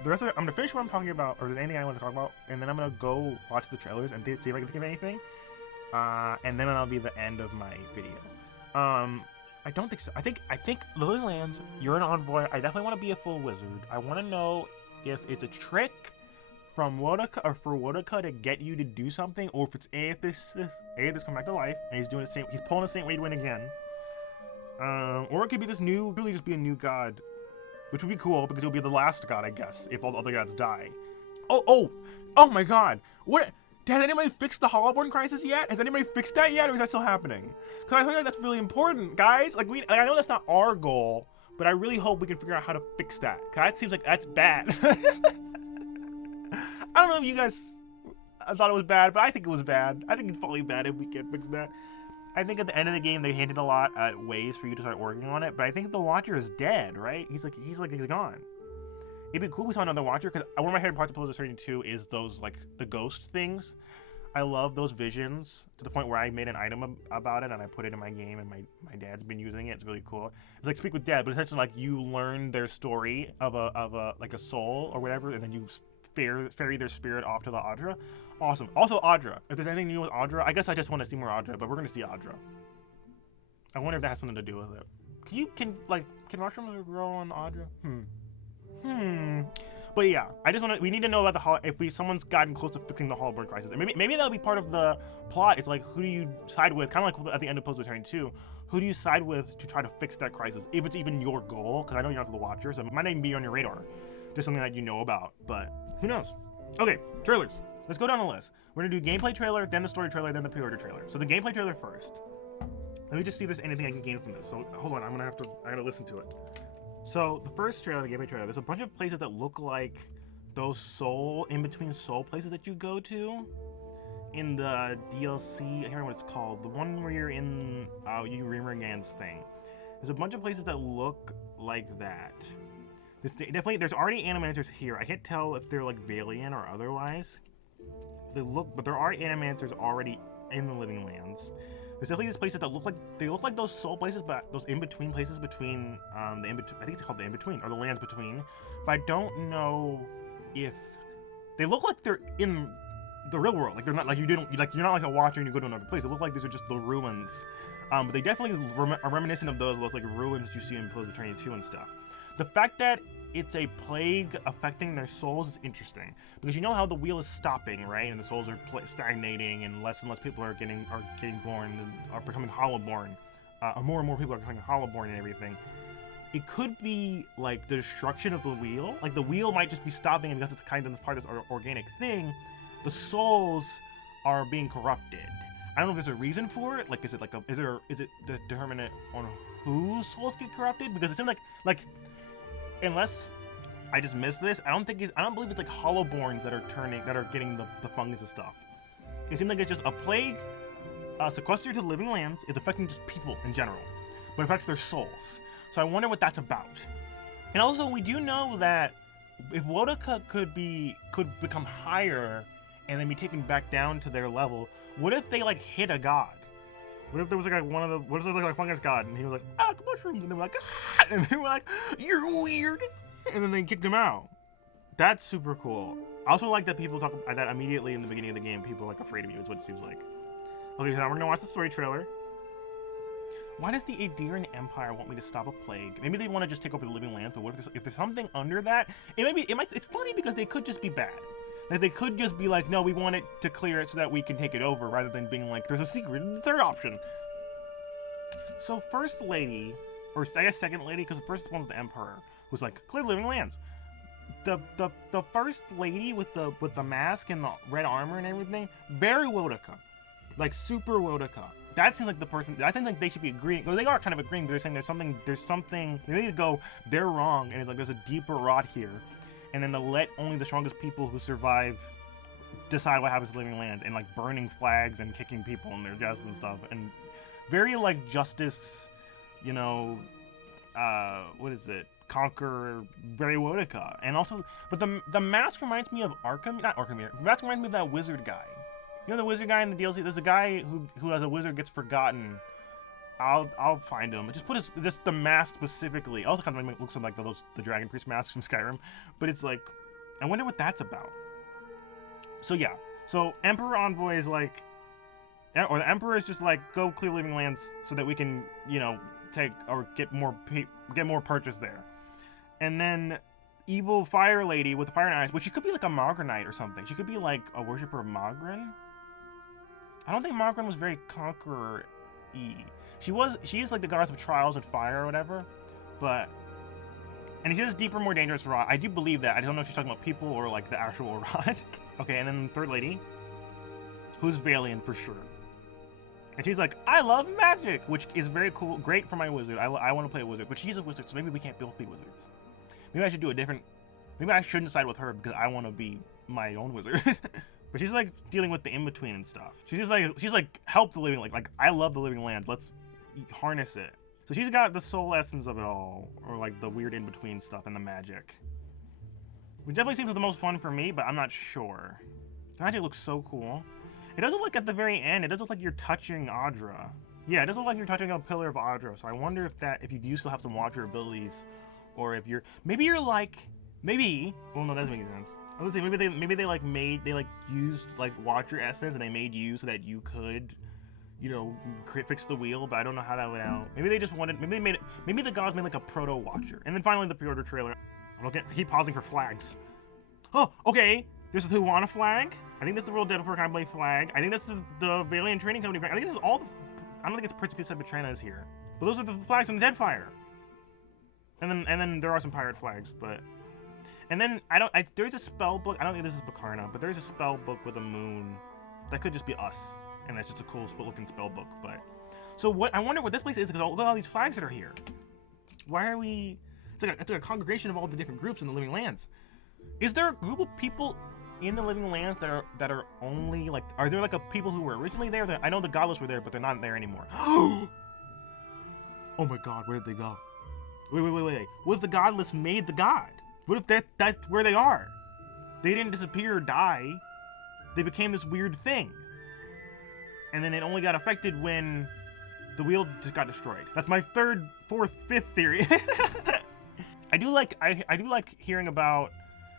the rest of it. I'm going to finish what I'm talking about, or if there's anything I want to talk about, and then I'm going to go watch the trailers and see if I can think of anything. And then that'll be the end of my video. I don't think so. I think Lily Lands, you're an envoy. I definitely want to be a full wizard. I want to know if it's a trick from Wodaka or for Wodaka to get you to do something, or if it's Aethys come back to life and he's doing the same. He's pulling the Saint Waidwin again. Or it could be this new, really just be a new god, which would be cool because it would be the last god, I guess, if all the other gods die. Oh my god! What? Has anybody fixed the Hollowborn crisis yet? Has anybody fixed that yet, or is that still happening? Because I feel like that's really important, guys. Like I know that's not our goal, but I really hope we can figure out how to fix that. Cause that seems like that's bad. I don't know if you guys thought it was bad, but I think it was bad. I think it's probably bad if we can't fix that. I think at the end of the game they hinted a lot at ways for you to start working on it, but I think the Watcher is dead, right? He's gone. It'd be cool if we saw another Watcher, because one of my favorite parts of Pillars of Eternity 2 is those, like, the ghost things. I love those visions to the point where I made an item about it and I put it in my game, and my dad's been using it. It's really cool. It's like Speak with Dead, but essentially like you learn their story of a like a soul or whatever, and then you ferry their spirit off to the Audra. Awesome. Also Audra. If there's anything new with Audra, I guess I just want to see more Audra, but we're gonna see Audra. I wonder if that has something to do with it. Can mushrooms grow on Audra? But yeah, we need to know about someone's gotten close to fixing the Hollowborn crisis. And maybe that'll be part of the plot. It's like, who do you side with? Kind of like at the end of Pillars of Eternity 2. Who do you side with to try to fix that crisis? If it's even your goal, because I know you're not the Watcher, so it might not even be on your radar. Just something that you know about, but who knows? Okay, trailers. Let's go down the list. We're gonna do gameplay trailer, then the story trailer, then the pre-order trailer. So the gameplay trailer first. Let me just see if there's anything I can gain from this. So hold on, I gotta listen to it. So the first trailer, the gameplay trailer, there's a bunch of places that look like those in-between soul places that you go to in the DLC. I can't remember what it's called. The one where you're in Urimergan's thing. There's a bunch of places that look like that. There's already animancers here. I can't tell if they're like Valiant or otherwise. But there are animancers already in the Living Lands. There's definitely these places that look like those soul places, but those in-between places between I think it's called the in-between or the lands between. But I don't know if they look like they're in the real world. Like they're not like you're not like a Watcher and you go to another place. It looks like these are just the ruins. But they definitely are reminiscent of those like ruins you see in Pillars of Eternity 2 and stuff. The fact that it's a plague affecting their souls is interesting, because you know how the wheel is stopping, right? And the souls are stagnating, and less people are getting born and are becoming Hollowborn. More and more people are becoming Hollowborn and everything. It could be like the destruction of the wheel. Like the wheel might just be stopping, and because it's kind of part of this organic thing, the souls are being corrupted. I don't know if there's a reason for it. Like, is it determinate on whose souls get corrupted? Because it seems like unless I just missed this, I don't believe it's like Hollowborns that are getting the fungus and stuff. It seems like it's just a plague sequestered to the Living Lands. It's affecting just people in general, but it affects their souls. So I wonder what that's about. And also, we do know that if Wodaka could become higher and then be taken back down to their level, what if they like hit a god? What if there was like what if there was like a fungus god and he was like, the mushrooms, and they were like, and they were like, you're weird, and then they kicked him out. That's super cool. I also like that people talk about that immediately in the beginning of the game. People are like afraid of you, is what it seems like. Okay, now we're gonna watch the story trailer. Why does the Adirian Empire want me to stop a plague? Maybe they want to just take over the Living Lands, but what if there's something under that? It's funny because they could just be bad. Like, they could just be like, no, we want it to clear it so that we can take it over, rather than being like, there's a secret in the third option. So First Lady, or I guess Second Lady, because the first one's the Emperor, was like, clear the Living Lands. The First Lady with the mask and the red armor and everything, very Wodaka. Like, super Wodaka. that seems like the person. I think like they should be agreeing. Well, they are kind of agreeing, but they're saying there's something. They need to go. They're wrong, and it's like there's a deeper rot here, and then to let only the strongest people who survive decide what happens to living land, and like burning flags and kicking people in their chests and stuff, and very like justice, you know, what is it? Conquer, very Wodica, and also, but the mask reminds me of Arkham, not Arkham here. The mask reminds me of that wizard guy. You know the wizard guy in the DLC. There's a guy who as a wizard gets forgotten. I'll find him. Just put just the mask specifically. Also kind of looks like the Dragon Priest masks from Skyrim, but it's like, I wonder what that's about. So yeah, so Emperor Envoy is like, or the Emperor is just like, go clear living lands so that we can, you know, take or get more purchase there. And then evil fire lady with the fire eyes, which she could be like a Mogranite or something. She could be like a worshiper of Mogran. I don't think Mogran was very conqueror-y. She is like the goddess of trials and fire or whatever, but, and she is deeper, more dangerous rot. I do believe that. I don't know if she's talking about people or like the actual rot. Okay, and then third lady, who's Valiant for sure. And she's like, I love magic, which is very cool, great for my wizard. I want to play a wizard, but she's a wizard, so maybe we can't both be wizards. Maybe I should do a different, maybe I shouldn't side with her because I want to be my own wizard. But she's like dealing with the in-between and stuff. She's like help the living, like I love the living land. Let's harness it. So she's got the soul essence of it all, or like the weird in-between stuff and the magic. Which definitely seems the most fun for me, but I'm not sure. The magic looks so cool. It doesn't look at the very end, it doesn't look like you're touching Audra. Yeah, it doesn't look like you're touching a pillar of Audra, so I wonder if you do still have some Watcher abilities, or if you're, well no, that doesn't make sense. I was gonna say, maybe they used like Watcher essence and they made you so that you could, you know, fix the wheel, but I don't know how that went out. Maybe they just wanted, maybe the gods made like a proto-Watcher. And then finally the pre-order trailer. I keep pausing for flags. Oh, okay, there's the Huana flag. I think that's the World Dead Before Kind Blade flag. I think that's the Valiant Training Company flag. I think this is all the, I don't think it's Principia Petrina is here. But those are the flags from the Deadfire. And then there are some pirate flags, but, and then there's a spell book. I don't think this is Bakarna, but there's a spell book with a moon. That could just be us, and that's just a cool looking spell book. But so I wonder what this place is, because look at all these flags that are here. Why are we? It's like a congregation of all the different groups in the Living Lands. Is there a group of people in the Living Lands that are only like? Are there like a people who were originally there? I know the Godless were there, but they're not there anymore. Oh my God, where did they go? Wait. What if the Godless made the god? What if that's where they are? They didn't disappear or die. They became this weird thing. And then it only got affected when the wheel just got destroyed. That's my third, fourth, fifth theory. I do like hearing about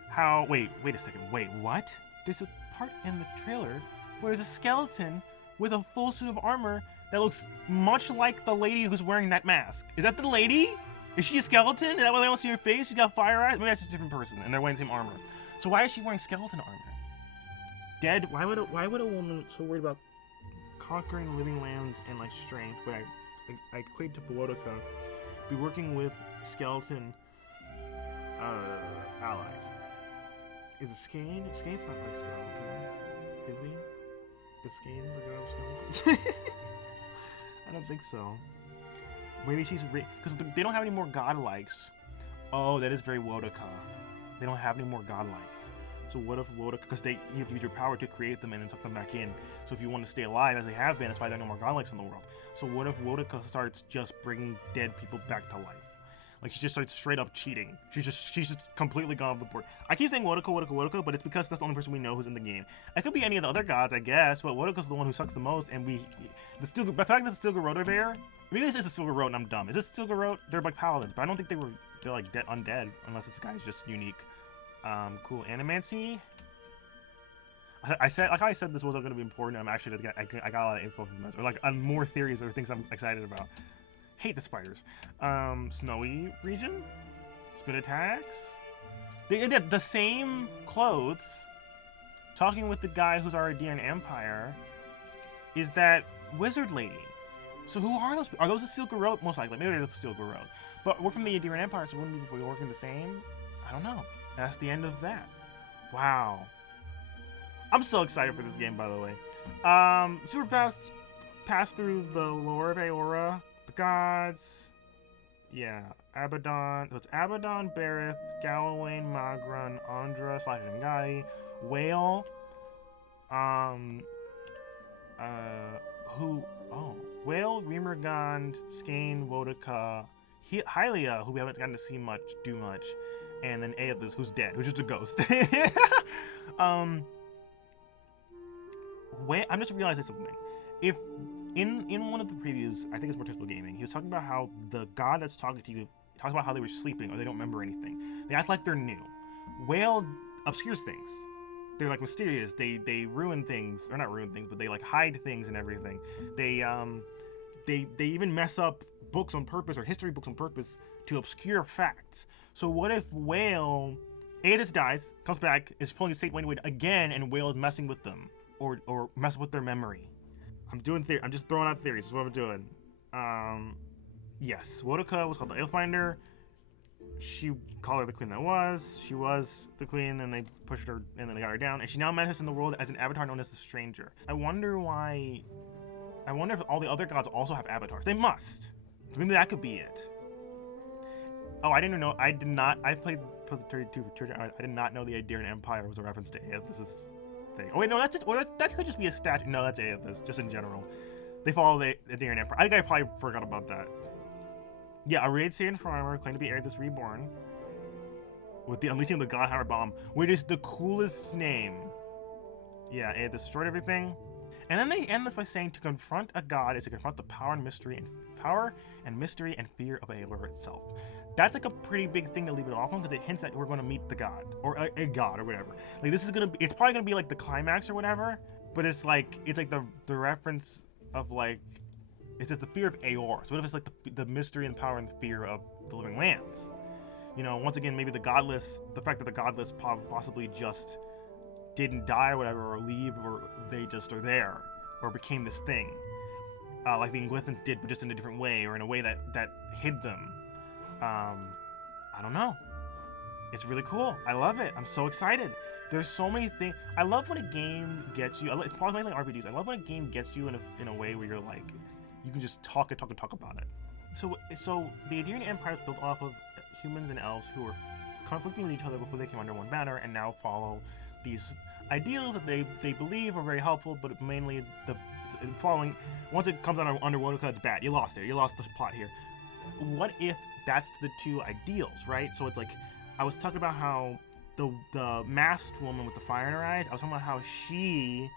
how, wait a second, wait, what? There's a part in the trailer where there's a skeleton with a full suit of armor that looks much like the lady who's wearing that mask. Is that the lady? Is she a skeleton? Is that why they don't see her face? She's got fire eyes? Maybe that's just a different person and they're wearing the same armor. So why is she wearing skeleton armor? Dead, why would a woman so worried about conquering living lands and like strength, but I equate to Wodica, be working with skeleton allies? Is it Skane? Skane's not like skeletons, is he? Is Skane the god of skeletons? I don't think so. Maybe she's because they don't have any more godlikes. Oh, that is very Wodica. They don't have any more godlikes. So what if Wodica, because you have to use your power to create them and then suck them back in. So if you want to stay alive, as they have been, that's why there are no more godlikes in the world. So what if Wodica starts just bringing dead people back to life? Like she just starts straight up cheating. She's just completely gone off the board. I keep saying Wodica, but it's because that's the only person we know who's in the game. It could be any of the other gods, I guess, but Wodica's the one who sucks the most, and the fact that the Stilgarrote are there, maybe this is a Stilgarrote and I'm dumb. Is this Stilgarrote? They're like paladins, but I don't think they're like undead, unless this guy's just unique. Cool. Animancy. I said this wasn't going to be important. I got a lot of info from this, or like more theories or things I'm excited about. Hate the spiders. Snowy region. Spin attacks. They did the same clothes. Talking with the guy who's already in Empire. Is that wizard lady? So who are those? Are those the Stilgarrote? Most likely. Maybe they're the Stilgarrote. But we're from the Adirian Empire, so wouldn't we be working the same? I don't know. That's the end of that. Wow. I'm so excited for this game, by the way. Super fast pass through the lore of Aora, the gods. Yeah, Abaddon. So it's Abaddon, Bareth, Galawain, Magron, Andra, Ngai, Whale. Whale, Remergand, Skane, Wodaka, Hylia, who we haven't gotten to see do much, and then Aethys, who's dead, who's just a ghost. I'm just realizing something. If in one of the previews, I think it's Mortismal Gaming, he was talking about how the god that's talking to you talks about how they were sleeping or they don't remember anything. They act like they're new. Whale obscures things. They're like mysterious. They ruin things, or not ruin things, but they like hide things and everything. They even mess up books on purpose or history books on purpose to obscure facts. So what if Whale, Aethys dies, comes back, is pulling his Saint Wayne again, and Whale is messing with them or messing with their memory? I'm just throwing out theories. That's what I'm doing. Yes, Wodaka was called the Elfminder. She called her the queen that was. She was the queen, and they pushed her, and then they got her down. And she now manifests in the world as an avatar known as the Stranger. I wonder if all the other gods also have avatars. They must. So maybe that could be it. Oh, I didn't know. I played Pillars 2 for Church. I did not know the Aedirn Empire was a reference to Aethys' thing. Oh wait, no, that could just be a statue. No, that's Aethys, just in general. They follow the Aedirn Empire. I think I probably forgot about that. Yeah, a raid Saiyan farmer claimed to be Aethys Reborn with the unleashing of the Godhammer Bomb, which is the coolest name. Yeah, Aethys destroyed everything. And then they end this by saying to confront a god is to confront the power and mystery and fear of Aelor itself. That's like a pretty big thing to leave it off on because it hints that we're going to meet the god or a god or whatever. Like this is it's probably going to be like the climax or whatever, but it's like the reference of like it's just the fear of Aeor. So what if it's like the mystery and power and fear of the living lands? You know, once again, maybe the fact that the godless possibly just didn't die or whatever, or leave, or they just are there, or became this thing, like the Inglithans did, but just in a different way, or in a way that hid them. I don't know. It's really cool. I love it. I'm so excited. There's so many things. I love when a game gets you. It's probably like RPGs. I love when a game gets you in a way where you're like, you can just talk about it. So the Aedirn Empire is built off of humans and elves who were conflicting with each other before they came under one banner, and now follow these ideals that they believe are very helpful, but mainly the following. Once it comes under Wodaka, it's bad. You lost it. You lost the plot here. What if that's the two ideals, right? So it's like I was talking about how the masked woman with the fire in her eyes. I was talking about how she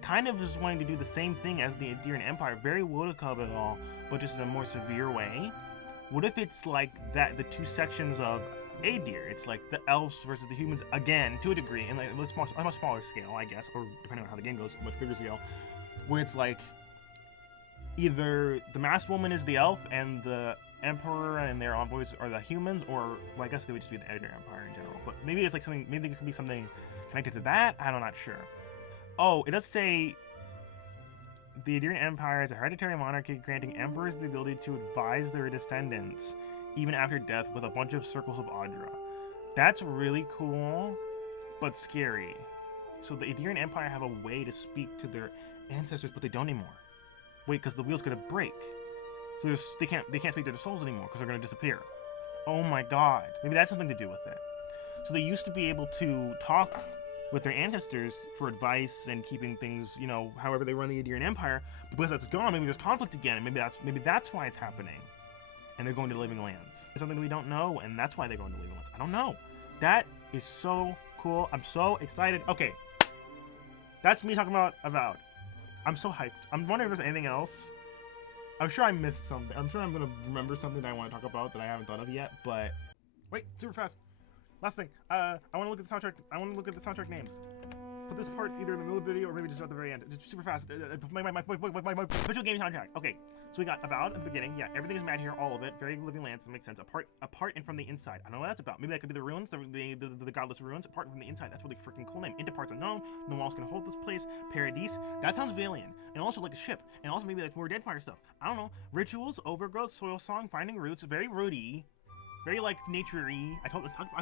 kind of is wanting to do the same thing as the Aedirn Empire, very Wodaka of it all, but just in a more severe way. What if it's like that? The two sections of Aedir, it's like the elves versus the humans again, to a degree, and like on a much smaller scale, I guess, or depending on how the game goes, much bigger scale, where it's like either the masked woman is the elf and the emperor and their envoys are the humans, or well, I guess they would just be the Aedirn Empire in general. But maybe it's like something. Maybe it could be something connected to that. I'm not sure. Oh, it does say the Aedirn Empire is a hereditary monarchy granting emperors the ability to advise their descendants even after death with a bunch of circles of Audra. That's really cool, but scary. So the Aedirn Empire have a way to speak to their ancestors, but they don't anymore. Wait, because the wheel's gonna break. So they can't speak to their souls anymore because they're gonna disappear. Oh my god. Maybe that's something to do with it. So they used to be able to talk with their ancestors for advice and keeping things, you know, however they run the Aedirn Empire. But because that's gone, maybe there's conflict again, and maybe that's why it's happening. And they're going to Living Lands. It's something we don't know, and that's why they're going to Living Lands. I don't know. That is so cool. I'm so excited. Okay. That's me talking about Avowed. I'm so hyped. I'm wondering if there's anything else. I'm sure I missed something. I'm sure I'm going to remember something that I want to talk about that I haven't thought of yet, but... Wait, super fast. Last thing. I want to look at the soundtrack. I want to look at the soundtrack names. Put this part either in the middle of the video or maybe just at the very end. Just super fast. My visual game soundtrack. Okay, so we got Avowed at the beginning. Yeah, everything is mad here, all of it. Very Living Lands. That makes sense. Apart and from the inside. I don't know what that's about. Maybe that could be the ruins, the godless ruins. Apart and from the inside. That's really freaking cool name. Into parts unknown. No walls can hold this place. Paradise. That sounds Valiant. And also like a ship. And also maybe like more Deadfire stuff. I don't know. Rituals, overgrowth, soil song, finding roots. Very rooty. very like nature-y. I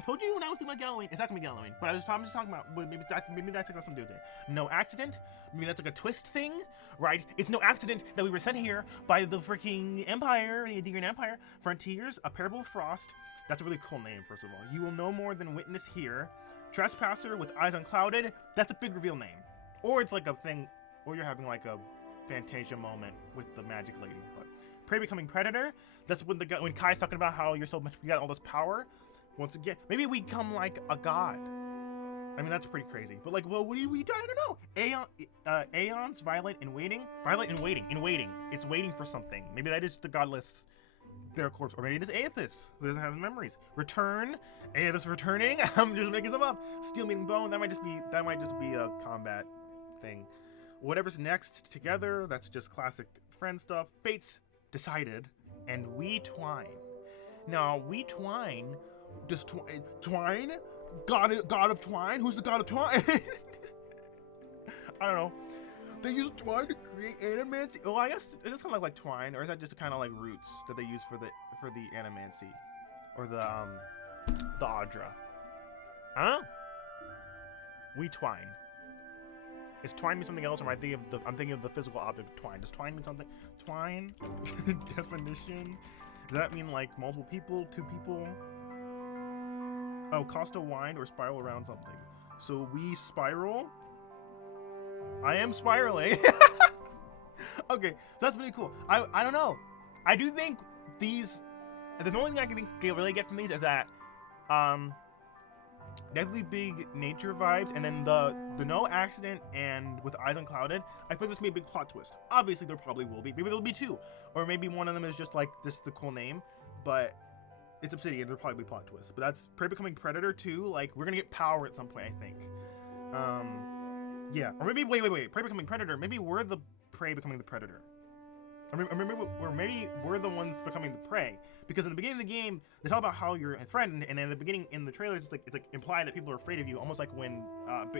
told you when I was thinking about Galloway, it's not gonna be Galloway, but I'm just talking about, well, maybe that's like something to do with it. No accident. Maybe that's like a twist thing, right? It's no accident that we were sent here by the freaking Empire, the Adigran Empire. Frontiers, a Parable of Frost. That's a really cool name, first of all. You will know more than witness here. Trespasser with eyes unclouded. That's a big reveal name. Or it's like a thing, or you're having like a Fantasia moment with the magic lady. But Prey becoming Predator. That's when when Kai's talking about how you're so much, you got all this power. Once again, maybe we become like a god. I mean, that's pretty crazy. But like, well, what do we do? I don't know. Aeons, Violate and Waiting. Violate and Waiting. In waiting. It's waiting for something. Maybe that is the godless, their corpse. Or maybe it is Aethys, who doesn't have memories. Return. Aethys returning. I'm just making some up. Steel meeting bone. That might just be a combat thing. Whatever's next together, that's just classic friend stuff. Fates decided, and we twine. Now, we twine. Does twine? God of twine? Who's the god of twine? I don't know. They use twine to create animancy. Well, I guess it is kind of like twine, or is that just kind of like roots that they use for the animancy, or the Audra? Huh? We twine. Is twine mean something else, or am I thinking of I'm thinking of the physical object of twine? Does twine mean something? Twine definition. Does that mean like multiple people, two people? Oh, Costa wind or spiral around something. So we spiral. I am spiraling. Okay, so that's pretty cool. I don't know. I do think these. The only thing I can really get from these is that definitely big nature vibes, and then the no accident and with eyes unclouded. I feel this may be a big plot twist. Obviously, there probably will be. Maybe there'll be two, or maybe one of them is just like this is the cool name, but it's Obsidian. There'll probably be plot twists. But that's Prey becoming Predator too. Like we're gonna get power at some point, I think. Yeah, or maybe wait. Prey becoming Predator. Maybe we're the prey becoming the predator. Or maybe we're the ones becoming the prey, because in the beginning of the game they talk about how you're threatened, and in the beginning in the trailers it's like implied that people are afraid of you, almost like when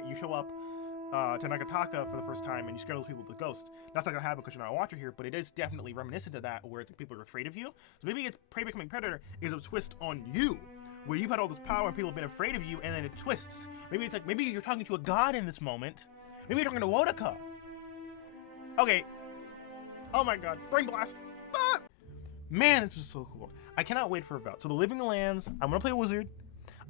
you show up to Nakataka for the first time and you scare those people with the ghost. That's not gonna happen because you're not a watcher here, but it is definitely reminiscent of that, where it's like people are afraid of you. So maybe it's Prey becoming Predator is a twist on you, where you've had all this power and people have been afraid of you, and then it twists. Maybe it's like maybe you're talking to a god in this moment. Maybe you're talking to Wodaka. Okay. Oh my god, brain blast! Ah! Man, this was so cool. I cannot wait for Avowed. So the Living Lands, I'm gonna play a wizard.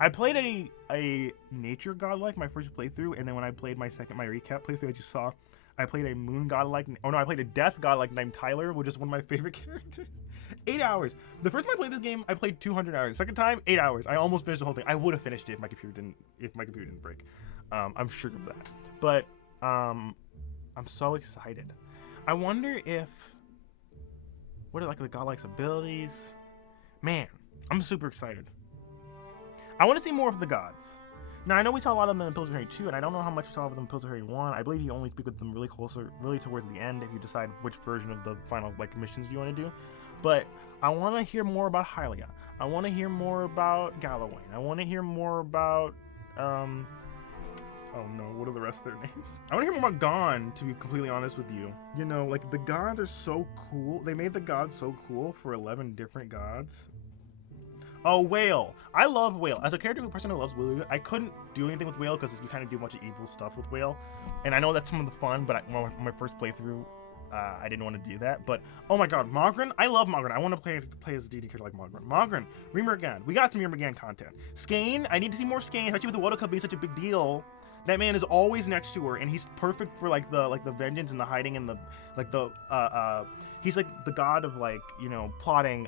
I played a nature godlike my first playthrough, and then when I played my recap playthrough, I just saw I played a moon godlike. Oh no, I played a death godlike named Tyler, which is one of my favorite characters. 8 hours. The first time I played this game, I played 200 hours. Second time, 8 hours. I almost finished the whole thing. I would have finished it if my computer didn't break. I'm sure of that. But I'm so excited. I wonder if what are like the godlike's abilities? Man, I'm super excited. I want to see more of the gods. Now I know we saw a lot of them in Pillars of Harry 2, and I don't know how much we saw of them in Pillars of Harry 1. I believe you only speak with them really towards the end if you decide which version of the final like missions you want to do. But I want to hear more about Hylia. I want to hear more about Galloway. I want to hear more about oh no, what are the rest of their names? I want to hear more about Gone, to be completely honest with you. You know, like, the gods are so cool. They made the gods so cool for 11 different gods. Oh, Whale. I love Whale. As a person who loves Whale, I couldn't do anything with Whale because you kind of do a bunch of evil stuff with Whale. And I know that's some of the fun, but my first playthrough, I didn't want to do that. But, oh my god, Mogren? I love Mogren. I want to play as a DD character like Mogren. Mogren, Remergan. We got some Remergan content. Skane, I need to see more Skane, especially with the Wodaka being such a big deal. That man is always next to her, and he's perfect for like the vengeance and the hiding and he's like the god of like, you know, plotting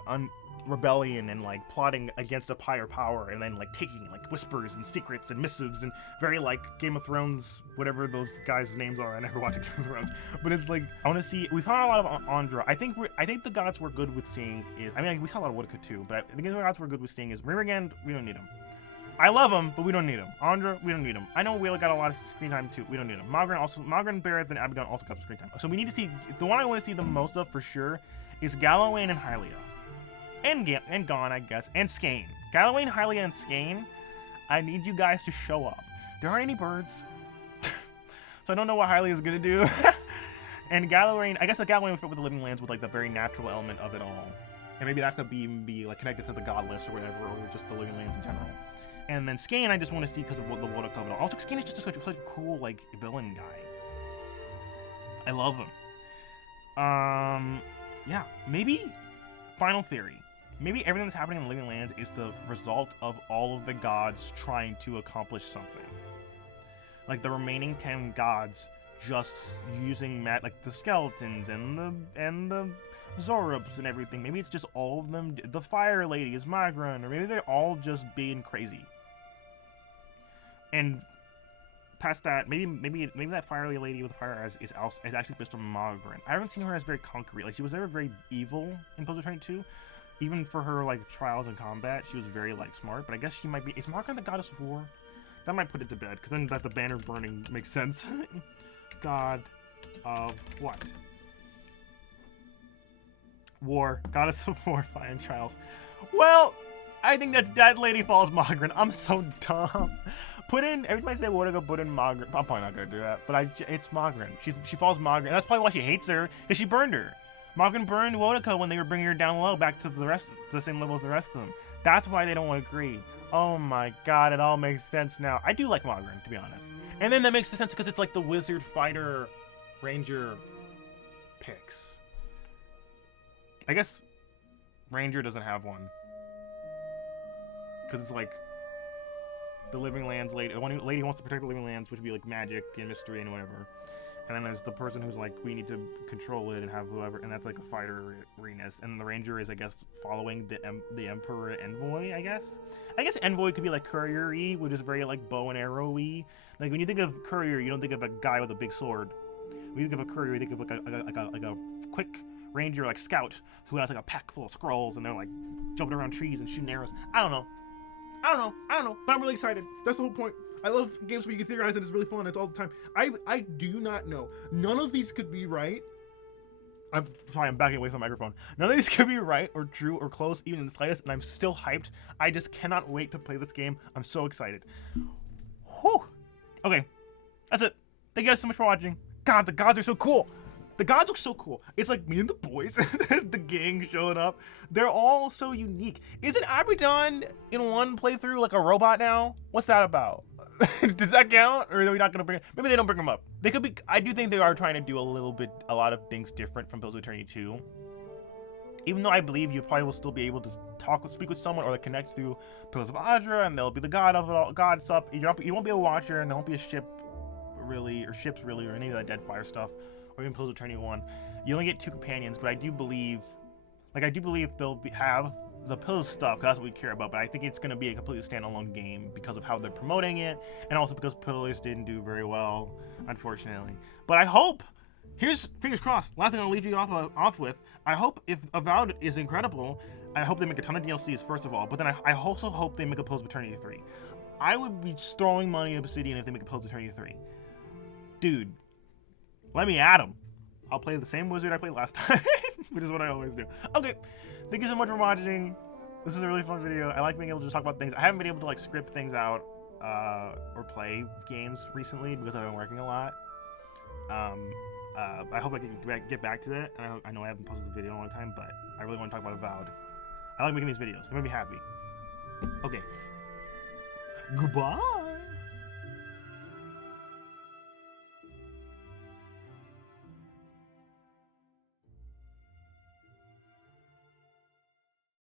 rebellion and like plotting against a higher power, and then like taking like whispers and secrets and missives, and very like Game of Thrones, whatever those guys' names are. I never watched Game of Thrones, but it's like I want to see. We found a lot of Andra. I think the gods we're good with seeing is. I mean, we saw a lot of Wodaka too, but I think the gods we're good with seeing is Remergan. We don't need him. I love him, but we don't need him. Andra, we don't need him. I know Whale got a lot of screen time too. We don't need him. Mogren, Barrett, and Abaddon also got some screen time. So we need to see, the one I want to see the most of for sure is Galloway and Hylia. And Gone, I guess. And Skane. Galloway, Hylia, and Skane, I need you guys to show up. There aren't any birds. So I don't know what Hylia is going to do. And Galloway, I guess the Galloway would fit with the Living Lands with like the very natural element of it all. and maybe that could be like connected to the god list or whatever, or just the living lands in general. And then Skane, I just want to see because of the Water Covenant. Also, Skane is just such a cool like villain guy. I love him. Yeah, maybe final theory. Maybe everything that's happening in the Living Lands is the result of all of the gods trying to accomplish something. Like the remaining 10 gods just using like the skeletons and the Zorubs and everything. Maybe it's just all of them. The Fire Lady is Magran, or maybe they're all just being crazy. And past that, maybe that Fire Lady with the fire eyes is actually based on Magran. I haven't seen her as very concrete. Like she was never very evil in Puzzle 22. Even for her like trials in combat, she was very like smart. But I guess she might be. Is Magran the goddess of war? That might put it to bed, because then that the banner burning makes sense. God of what? War. Goddess of war, fire and trials. Well, I think that lady falls Magran. I'm so dumb. Put in, every time I say war to go put in Magran. I'm probably not going to do that, but it's Magran. She falls Magran. That's probably why she hates her, because she burned her. Magran burned Wodaka when they were bringing her down low, back to the same level as the rest of them. That's why they don't agree. Oh my god, it all makes sense now. I do like Magran, to be honest. And then that makes sense because it's like the wizard, fighter, ranger picks. I guess ranger doesn't have one. Because it's like the Living Lands lady, one lady who wants to protect the Living Lands, which would be like magic and mystery and whatever. And then there's the person who's like, we need to control it and have whoever, and that's like a fighter Renus. And the ranger is, I guess, following the Emperor Envoy, I guess. I guess Envoy could be like courier-y, which is very like bow and arrow-y. Like when you think of courier, you don't think of a guy with a big sword. When you think of a courier, you think of like a quick ranger, like scout, who has like a pack full of scrolls, and they're like jumping around trees and shooting arrows. I don't know, but I'm really excited. That's the whole point. I love games where you can theorize and it's really fun. It's all the time. I do not know. None of these could be right. I'm sorry, I'm backing away from the microphone. None of these could be right or true or close, even in the slightest, and I'm still hyped. I just cannot wait to play this game. I'm so excited. Whew. Okay, that's it. Thank you guys so much for watching. God, the gods are so cool. The gods look so cool. It's like me and the boys, the gang showing up. They're all so unique. Isn't Abaddon in one playthrough like a robot now? What's that about? Does that count, or are we not gonna bring it? Maybe they don't bring them up. They could be. I do think they are trying to do a lot of things different from Pillars of Eternity 2. Even though I believe you probably will still be able to speak with someone, or like connect through Pillars of Adra, and they'll be the god of it all, god stuff. You won't be a watcher, and there won't be a ship, really, or ships really, or any of that Deadfire stuff, or even Pillars of Eternity 1. You only get 2 companions, but I do believe they'll have the Pillars stuff, because that's what we care about, but I think it's going to be a completely standalone game because of how they're promoting it, and also because Pillars didn't do very well, unfortunately. But I hope, here's fingers crossed, last thing I'll leave you off with, I hope if Avowed is incredible, I hope they make a ton of DLCs, first of all, but then I also hope they make a Pillars of Eternity 3. I would be throwing money at Obsidian if they make a Pillars of Eternity 3. Dude, let me at them. I'll play the same wizard I played last time, which is what I always do. Okay, thank you so much for watching. This is a really fun video. I like being able to just talk about things. I haven't been able to like script things out or play games recently because I've been working a lot. I hope I can get back to that. And I know I haven't posted the video in a long time, but I really want to talk about Avowed. I like making these videos. They make me happy. Okay. Goodbye.